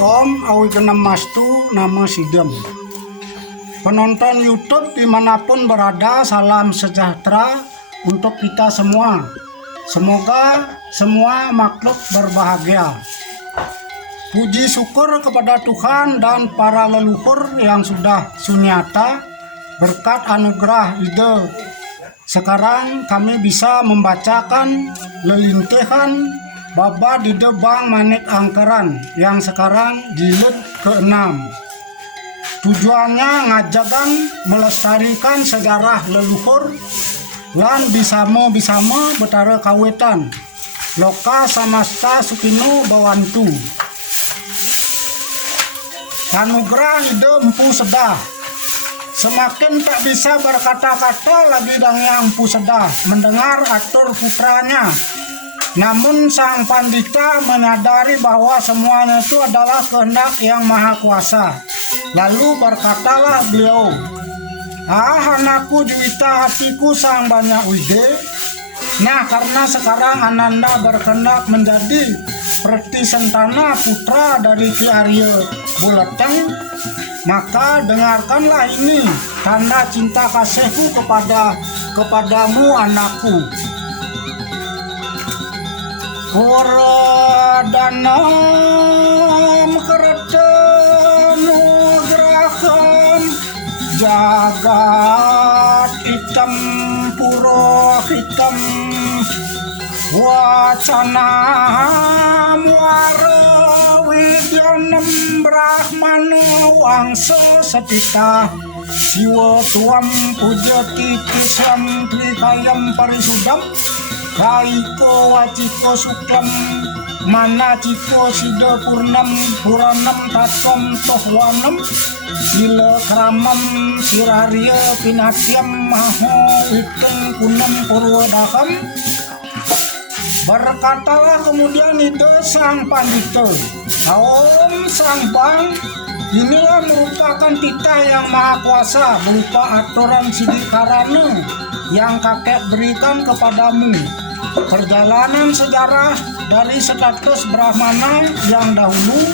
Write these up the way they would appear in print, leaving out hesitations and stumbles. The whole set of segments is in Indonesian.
Om, awi kena mastu nama Sidem. Penonton YouTube dimanapun berada, salam sejahtera untuk kita semua. Semoga semua makhluk berbahagia. Puji syukur kepada Tuhan dan para leluhur yang sudah sunyata berkat anugerah ide. Sekarang kami bisa membacakan lelintihan Baba di Debang Manik Angkeran yang sekarang jilid ke-6. Tujuannya ngajagan melestarikan sejarah leluhur lan bisamo-bisamo betara kawetan loka samasta sukino bawantu. Anugerah ide empu sedah. Semakin tak bisa berkata-kata lagi dangnya empu sedah mendengar atur putranya. Namun sang pandita menyadari bahwa semuanya itu adalah kehendak yang maha kuasa. Lalu berkatalah beliau, anakku juwita hatiku sang banyak wide. Nah, karena sekarang Ananda berkehendak menjadi Pratisentana putra dari Ki Arya Buleteng, maka dengarkanlah ini tanda cinta kasihku kepadamu anakku. Waradanam keretenu graham jagat hitam puro hitam wacanam warawidyanam brahmana wangsa setita siwa tuam pujati kisam trikayam parisudam Kaiko waciko suklam mana ciko sida purnam puranam tatom tohwanam sila kramam siraria pinatyam maho witeng kunam purwadakam. Berkatalah kemudian itu sang pandita, Om sang bang, inilah merupakan titah yang maha kuasa berupa aturan sidikarana yang kakek berikan kepadamu. Perjalanan sejarah dari status Brahmana yang dahulu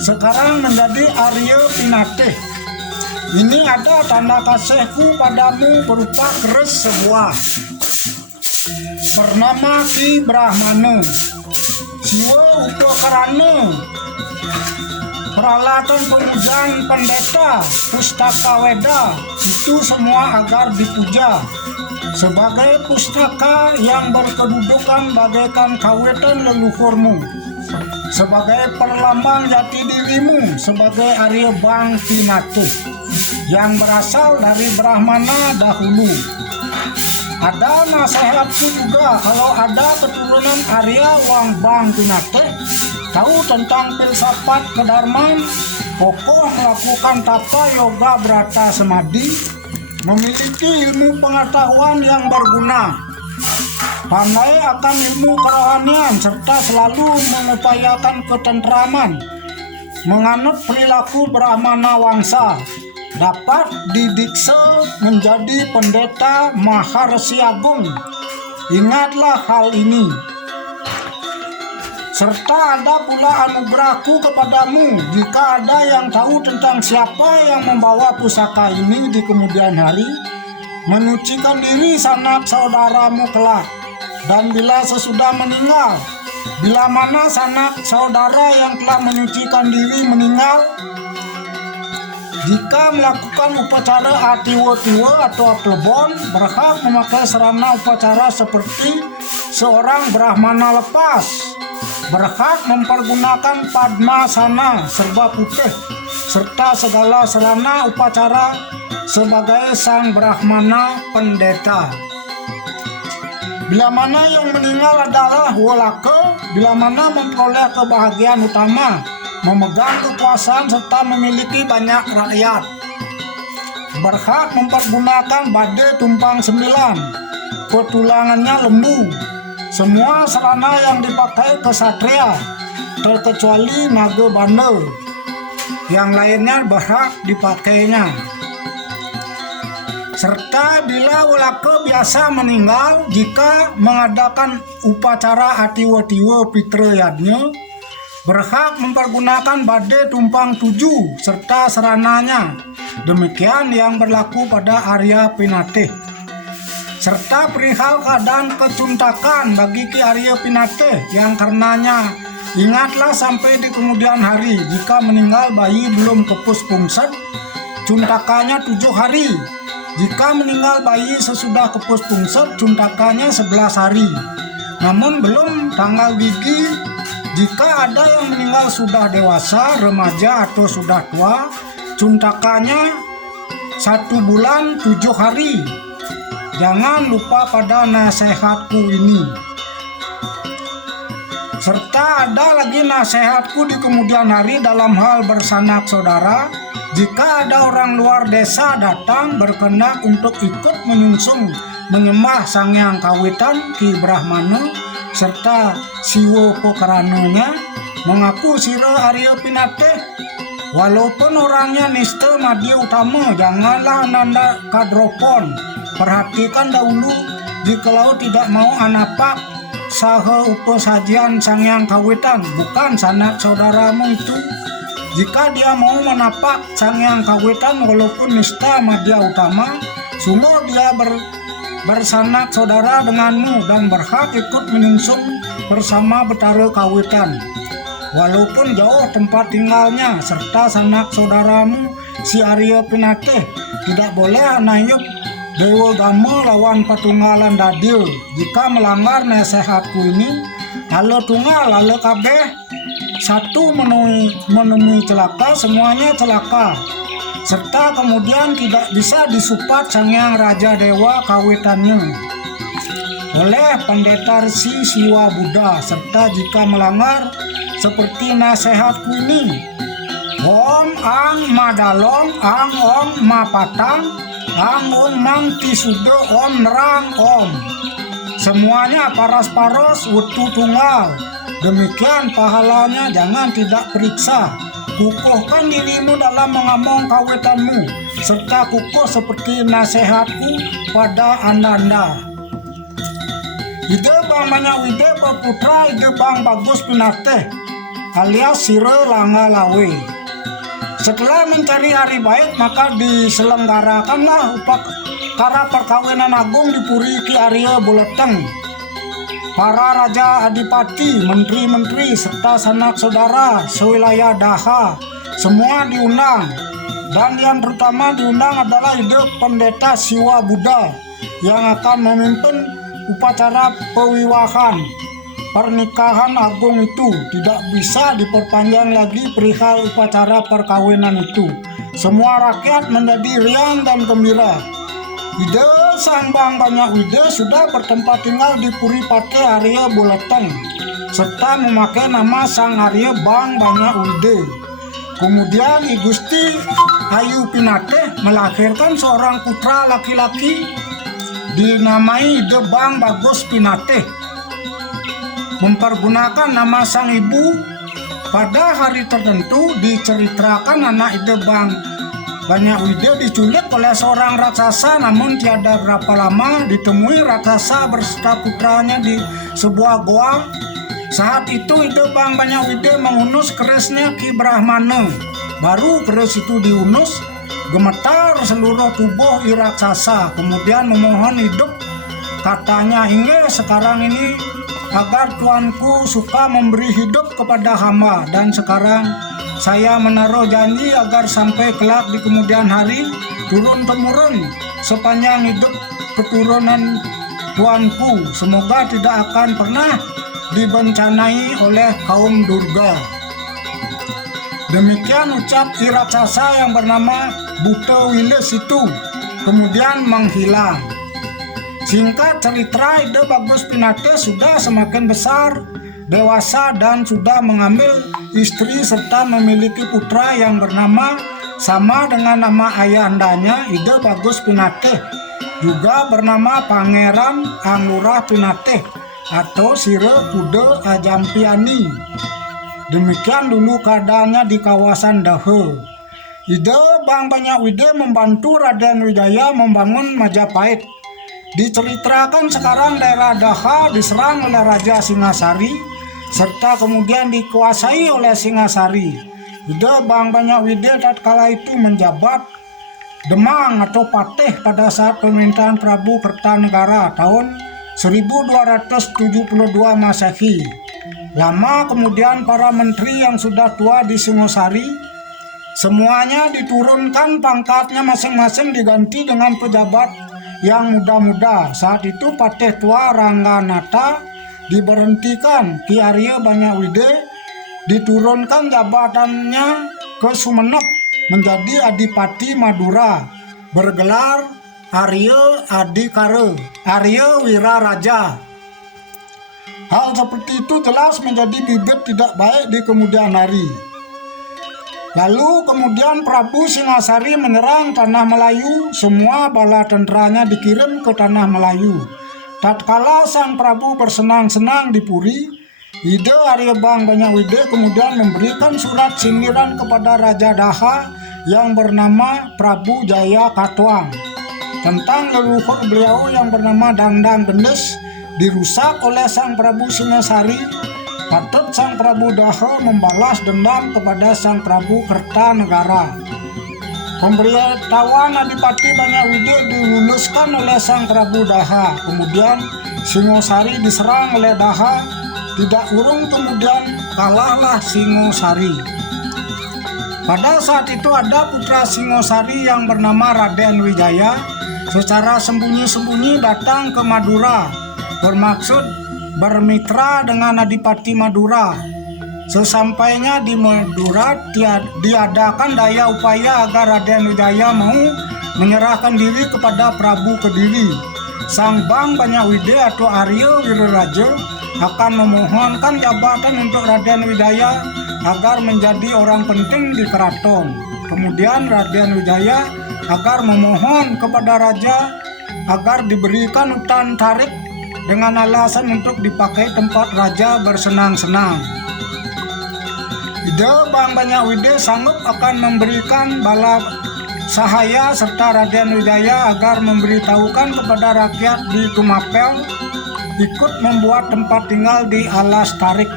sekarang menjadi Arya Pinatih. Ini ada tanda kasihku padamu berupa keris sebuah bernama Ki Brahmana. Siwa upakarana peralatan pemujaan pendeta pustaka Weda itu semua agar dipuja sebagai pustaka yang berkedudukan bagaikan kawetan leluhurmu, sebagai perlambang jati dirimu sebagai Arya Bang Pinatih yang berasal dari Brahmana dahulu. Ada nasihatku juga kalau ada keturunan Arya Wang Bang Pinatih tahu tentang filsafat kedarman, kokoh melakukan tapa yoga brata semadi, memiliki ilmu pengetahuan yang berguna, pandai akan ilmu kerohanian serta selalu mengupayakan ketentraman, menganut perilaku Brahmana wangsa, dapat didiksa menjadi pendeta Maharesi Agung. Ingatlah hal ini. Serta ada pula anugerahku kepadamu jika ada yang tahu tentang siapa yang membawa pusaka ini di kemudian hari, menyucikan diri sanak saudaramu kelak. Dan bila sesudah meninggal, bila mana sanak saudara yang telah menyucikan diri meninggal, jika melakukan upacara atiwa-tiwa atau plebon, berhak memakai serana upacara seperti seorang Brahmana lepas, berhak mempergunakan padmasana serba putih serta segala serana upacara sebagai sang Brahmana pendeta. Bila mana yang meninggal adalah walaka, bila mana memperoleh kebahagiaan utama, memegang kekuasaan serta memiliki banyak rakyat, berhak mempergunakan badai tumpang 9, petulangannya lembu, semua serana yang dipakai kesatria terkecuali naga bandel, yang lainnya berhak dipakainya. Serta bila walaka biasa meninggal, jika mengadakan upacara atiwa-tiwa pitrayadnya, berhak mempergunakan badai tumpang tujuh serta serananya. Demikian yang berlaku pada Arya Pinate. Serta perihal keadaan kecuntakan bagi Ki Arya Pinate yang karenanya ingatlah sampai di kemudian hari jika meninggal bayi belum kepus pungset, cuntakannya 7 hari. Jika meninggal bayi sesudah kepus pungset, cuntakannya 11 hari. Namun belum tanggal gigi, jika ada yang meninggal sudah dewasa, remaja atau sudah tua, cuntakannya 1 bulan 7 hari. Jangan lupa pada nasihatku ini. Serta ada lagi nasihatku di kemudian hari dalam hal bersanak saudara. Jika ada orang luar desa datang berkenan untuk ikut menyungsung menyembah Sang Hyang Kawitan Ki Brahmana serta Siwo Pokranonya, mengaku sira Arya Pinate, walaupun orangnya nista madya utama, janganlah ananda kadropon. Perhatikan dahulu, jikalau tidak mau anapak saha upasajian Sang Hyang Kawitan, bukan sanak saudaramu itu. Jika dia mau menapak Sang Hyang Kawitan walaupun nista madya utama, sungguh dia bersanak saudara denganmu dan berhak ikut menyungsung bersama Betara Kawitan. Walaupun jauh tempat tinggalnya serta sanak saudaramu si Arya Pinate, tidak boleh anayup Dewa Gama lawan patunggalan dadil. Jika melanggar nasihatku ini, ala tunggal ala kabeh, satu menemui celaka, semuanya celaka. Serta kemudian tidak bisa disupat Sang Hyang Raja Dewa Kawitannya oleh pendeta Resi Siwa Buddha. Serta jika melanggar seperti nasihatku ini, Om Ang Madalong, Ang Om Mapatang, Ang Om Mang Tisude, Om Nerang Om, semuanya paras-paros wutu tunggal. Demikian pahalanya, jangan tidak periksa. Kukuhkan dirimu dalam mengamong kawitanmu, serta kukuh seperti nasihatku pada ananda. Ide Bang Banyak Wide berputra Ide Bang Bagus Pinate alias Sire Langa Lawe. Setelah mencari hari baik, maka diselenggarakanlah upacara perkawinan agung di Puri Ki Arya Buleteng. Para raja adipati, menteri-menteri, serta sanak saudara sewilayah Daha semua diundang. Dan yang terutama diundang adalah Ide Pendeta Siwa Buddha yang akan memimpin upacara pewiwahan pernikahan agung itu. Tidak bisa diperpanjang lagi perihal upacara perkawinan itu. Semua rakyat menjadi riang dan gembira. Ide Sang Bang Banyak Wide sudah bertempat tinggal di Puri Pate Arya Buleteng serta memakai nama Sang Arya Bang Banyak Wide. Kemudian I Gusti Ayu Pinate melahirkan seorang putra laki-laki dinamai Ide Bang Bagus Pinate. Mempergunakan nama sang ibu, pada hari tertentu diceritakan anak Ide Bang Banyak Wide diculik oleh seorang raksasa, namun tiada berapa lama ditemui raksasa berserta putranya di sebuah goa. Saat itu Ide Bang Banyak Wide mengunus kerisnya Ki Brahmana. Baru keris itu diunus, gemetar seluruh tubuh i raksasa, kemudian memohon hidup. Katanya, "Inge sekarang ini agar tuanku suka memberi hidup kepada hamba, dan sekarang saya menaruh janji agar sampai kelak di kemudian hari turun-temurun sepanjang hidup keturunan tuanku semoga tidak akan pernah dibencanai oleh kaum Durga." Demikian ucap si raksasa yang bernama Buta Wilis itu kemudian menghilang. Singkat cerita, Ide Bagus Pinate sudah semakin besar, dewasa, dan sudah mengambil istri serta memiliki putra yang bernama sama dengan nama ayahandanya, Ide Bagus Pinate, juga bernama Pangeran Anglurah Pinate atau Sire Kude Ajampiani. Demikian dulu keadaannya di kawasan Daha. Ide Bang Banyak Wide membantu Raden Wijaya membangun Majapahit. Diceritakan sekarang daerah Daha diserang oleh Raja Singasari serta kemudian dikuasai oleh Singasari. Ida Bang Banyak-Wide tatkala itu menjabat Demang atau Patih pada saat pemerintahan Prabu Kertanegara tahun 1272 Masehi. Lama kemudian para menteri yang sudah tua di Singosari semuanya diturunkan pangkatnya masing-masing, diganti dengan pejabat yang muda-muda. Saat itu Patih tua Rangganata diberhentikan, Ki Arya Banyak-Wide diturunkan jabatannya ke Sumenep menjadi Adipati Madura, bergelar Arya Adikara, Arya Wiraraja. Hal seperti itu jelas menjadi bibit tidak baik di kemudian hari. Lalu kemudian Prabu Singasari menyerang Tanah Melayu, semua bala tenteranya dikirim ke Tanah Melayu. Tatkala Sang Prabu bersenang-senang di Puri, Ida Arya Bang Banyak-Wide kemudian memberikan surat sindiran kepada Raja Daha yang bernama Prabu Jaya Katuang tentang leluhur beliau yang bernama Dangdang Gendes dirusak oleh Sang Prabu Singasari. Patut Sang Prabu Daha membalas dendam kepada Sang Prabu Kertanegara. Pemberitahuan Adipati Banyak-Wide diluluskan oleh Sang Prabu Daha. Kemudian Singosari diserang oleh Daha. Tidak urung kemudian kalahlah Singosari. Pada saat itu ada putra Singosari yang bernama Raden Wijaya secara sembunyi-sembunyi datang ke Madura, bermaksud bermitra dengan Adipati Madura. Sesampainya di Madura diadakan daya upaya agar Raden Wijaya mau menyerahkan diri kepada Prabu Kediri. Sang Bang Banyak-Wide atau Arya Wiraraja akan memohonkan jabatan untuk Raden Wijaya agar menjadi orang penting di keraton. Kemudian Raden Wijaya agar memohon kepada raja agar diberikan hutan tarik dengan alasan untuk dipakai tempat raja bersenang-senang. Ida Bang Banyak-Wide sanggup akan memberikan bala sahaya serta Raden Wijaya agar memberitahukan kepada rakyat di Tumapel ikut membuat tempat tinggal di Alas Tarik.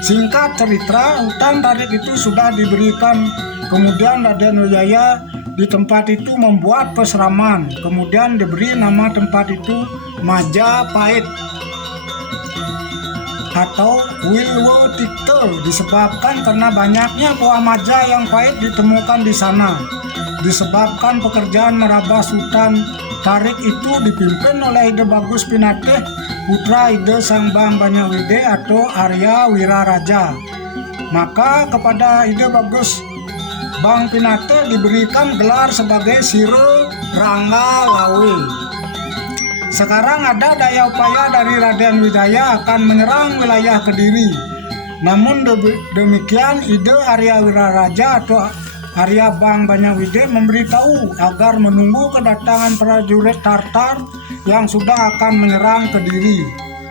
Singkat cerita, hutan tarik itu sudah diberikan. Kemudian Raden Wijaya di tempat itu membuat peseraman. Kemudian diberi nama tempat itu Majapahit atau Wilwotikte, disebabkan karena banyaknya buah maja yang pahit ditemukan di sana. Disebabkan pekerjaan merabas hutan tarik itu dipimpin oleh Ide Bagus Pinatih, putra Ide Sang Bang Banyak-Wide atau Arya Wiraraja. Maka kepada Ide Bagus Bang Pinatih diberikan gelar sebagai Sire Rangga Lawe. Sekarang ada daya upaya dari Raden Wijaya akan menyerang wilayah Kediri. Namun demikian Ide Arya Wiraraja atau Arya Bang Banyak-Wide memberitahu agar menunggu kedatangan prajurit Tartar yang sudah akan menyerang Kediri.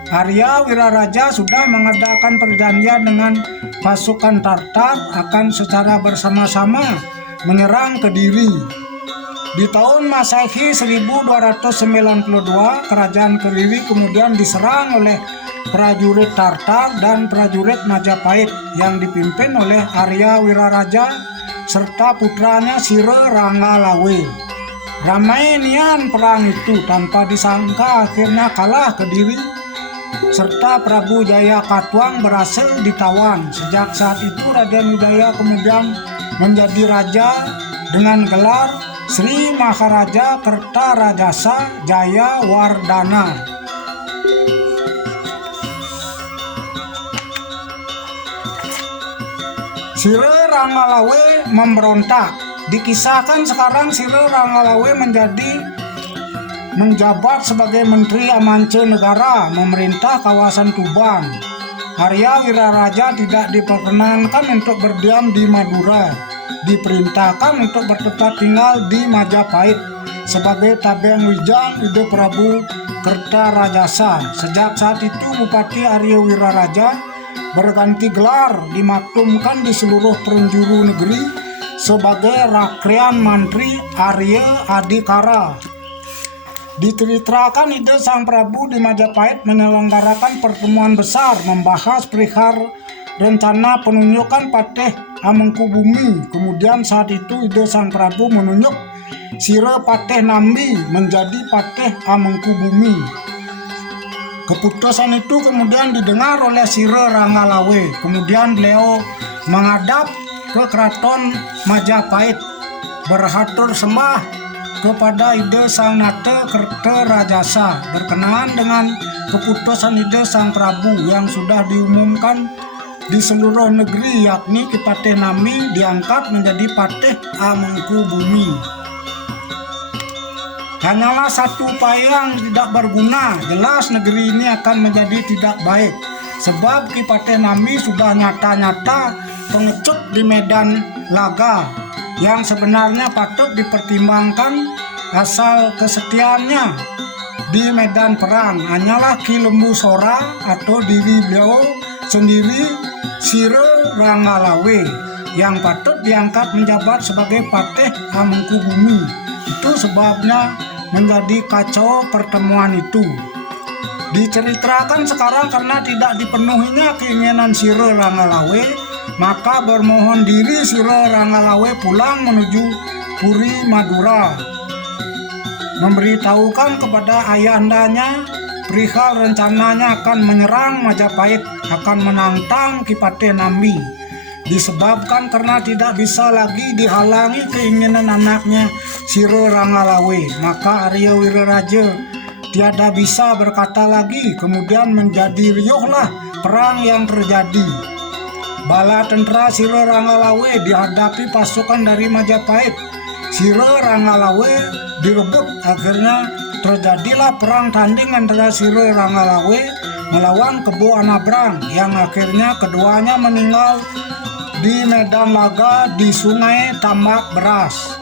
Arya Wiraraja sudah mengadakan perjanjian dengan pasukan Tartar akan secara bersama-sama menyerang Kediri. Di tahun Masehi 1292, kerajaan Kediri kemudian diserang oleh prajurit Tartar dan prajurit Majapahit yang dipimpin oleh Arya Wiraraja serta putranya Sire Rangga Lawe. Ramai nian perang itu, tanpa disangka akhirnya kalah Kediri serta Prabu Jaya Katuang berhasil ditawan. Sejak saat itu Raden Wijaya kemudian menjadi raja dengan gelar Sri Maharaja Kertarajasa Jaya Wardana. Sire Rangga Lawe memberontak. Dikisahkan sekarang Sire Rangga Lawe menjabat sebagai Menteri Amance Negara memerintah kawasan Tuban. Arya Wiraraja tidak diperkenankan untuk berdiam di Madura. Diperintahkan untuk bertempat tinggal di Majapahit sebagai Tabeng Wijang Ide Prabu Kertarajasa. Sejak saat itu Bupati Arya Wiraraja berganti gelar, dimaklumkan di seluruh penjuru negeri sebagai Rakrian Mantri Arya Adikara. Diceritakan ide Sang Prabu di Majapahit menyelenggarakan pertemuan besar membahas perihal rencana penunjukan Patih Amengkubumi. Kemudian saat itu ide Sang Prabu menunjuk Sire Patih Nambi menjadi Patih Amengkubumi. Keputusan itu kemudian didengar oleh Sire Ranggalawe. Kemudian beliau menghadap ke keraton Majapahit berhatur sembah kepada ide Sang Nate Kertarajasa berkenaan dengan keputusan ide Sang Prabu yang sudah diumumkan di seluruh negeri, yakni Ki Patih Nambi diangkat menjadi Patih Amengkubumi. Hanyalah satu upaya yang tidak berguna, jelas negeri ini akan menjadi tidak baik, sebab Ki Patih Nambi sudah nyata-nyata pengecut di medan laga yang sebenarnya patut dipertimbangkan asal kesetiaannya di medan perang hanyalah Ki Lembu Sora atau diri beliau sendiri, Sire Ranggalawe, yang patut diangkat menjabat sebagai Patih Amengkubumi. Itu sebabnya menjadi kacau pertemuan itu. Diceritakan sekarang karena tidak dipenuhinya keinginan Sire Ranggalawe, maka bermohon diri Sire Ranggalawe pulang menuju Puri Madura, memberitahukan kepada ayahandanya perihal rencananya akan menyerang Majapahit, akan menantang Ki Patih Nambi. Disebabkan karena tidak bisa lagi dihalangi keinginan anaknya Sire Ranggalawe, maka Arya Wiraraja tiada bisa berkata lagi. Kemudian menjadi riuhlah perang yang terjadi. Bala tentara Sire Ranggalawe dihadapi pasukan dari Majapahit. Sire Ranggalawe direbut. Akhirnya terjadilah perang tanding antara Sire Ranggalawe melawan Kebo Anabrang, yang akhirnya keduanya meninggal di medan laga di Sungai Tambak Beras.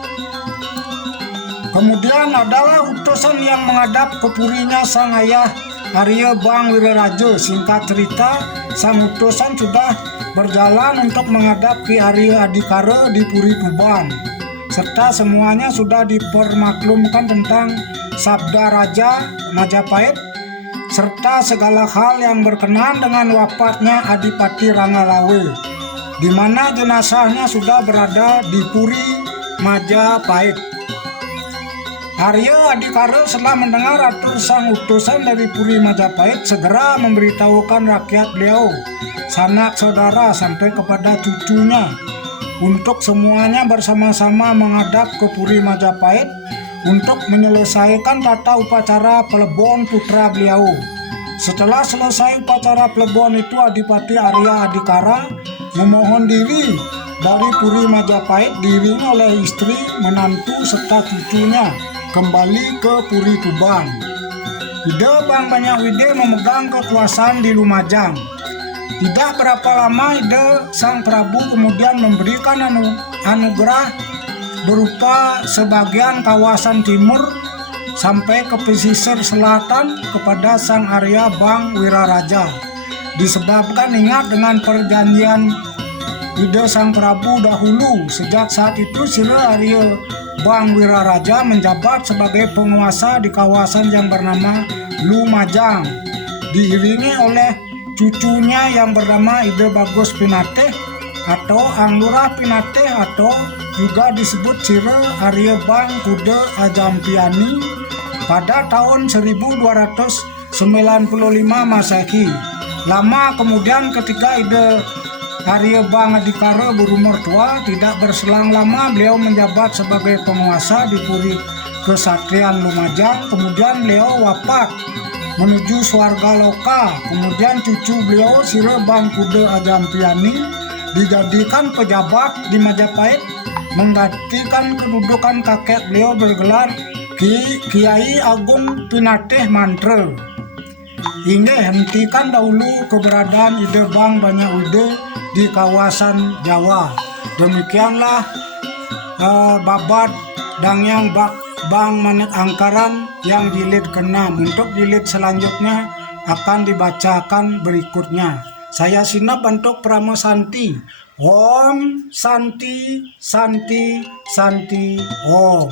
Kemudian adalah utusan yang menghadap ke purinya sang ayah Arya Bang Wiraraja. Singkat cerita, sang utusan sudah berjalan untuk menghadap Ki Arya Adikara di Puri Tuban, serta semuanya sudah dipermaklumkan tentang sabda Raja Majapahit serta segala hal yang berkenaan dengan wafatnya Adipati Ranggalawe, di mana jenazahnya sudah berada di Puri Majapahit. Arya Adikara setelah mendengar atur sang utusan dari Puri Majapahit segera memberitahukan rakyat beliau, sanak saudara sampai kepada cucunya, untuk semuanya bersama-sama menghadap ke Puri Majapahit untuk menyelesaikan tata upacara pelebon putra beliau. Setelah selesai upacara pelebon itu, Adipati Arya Adikara memohon diri dari Puri Majapahit diiringi oleh istri, menantu serta cucunya kembali ke Puri Tuban. Ide Bang Banyakwide memegang kekuasaan di Lumajang. Tidak berapa lama ide Sang Prabu kemudian memberikan anugerah berupa sebagian kawasan timur sampai ke pesisir selatan kepada Sang Arya Bang Wiraraja. Disebabkan ingat dengan perjanjian ide Sang Prabu dahulu, sejak saat itu Sire Arya Bang Wiraraja menjabat sebagai penguasa di kawasan yang bernama Lumajang, diiringi oleh cucunya yang bernama Ide Bagus Pinatih atau Anglurah Pinatih, atau juga disebut Sire Arya Bang Kude Ajampiani pada tahun 1295 Masehi. Lama kemudian ketika Ide Arya Bang Adikara berumur tua, tidak berselang lama beliau menjabat sebagai penguasa di Puri Kesatrian Lumajang. Kemudian beliau wafat menuju swarga loka. Kemudian cucu beliau Sire Bang Kude Ajampiani dijadikan pejabat di Majapahit, menggantikan kedudukan kakek beliau bergelar Kiai Agung Pinatih Mantre. Hingga hentikan dahulu keberadaan Ide Bang Banyakwide di kawasan Jawa. Demikianlah babat Dangyang Bang Manik Angkaran yang jilid ke-6. Untuk jilid selanjutnya akan dibacakan berikutnya. Saya Sinap Bantok Pramosanti. Om Santi Santi Santi Om.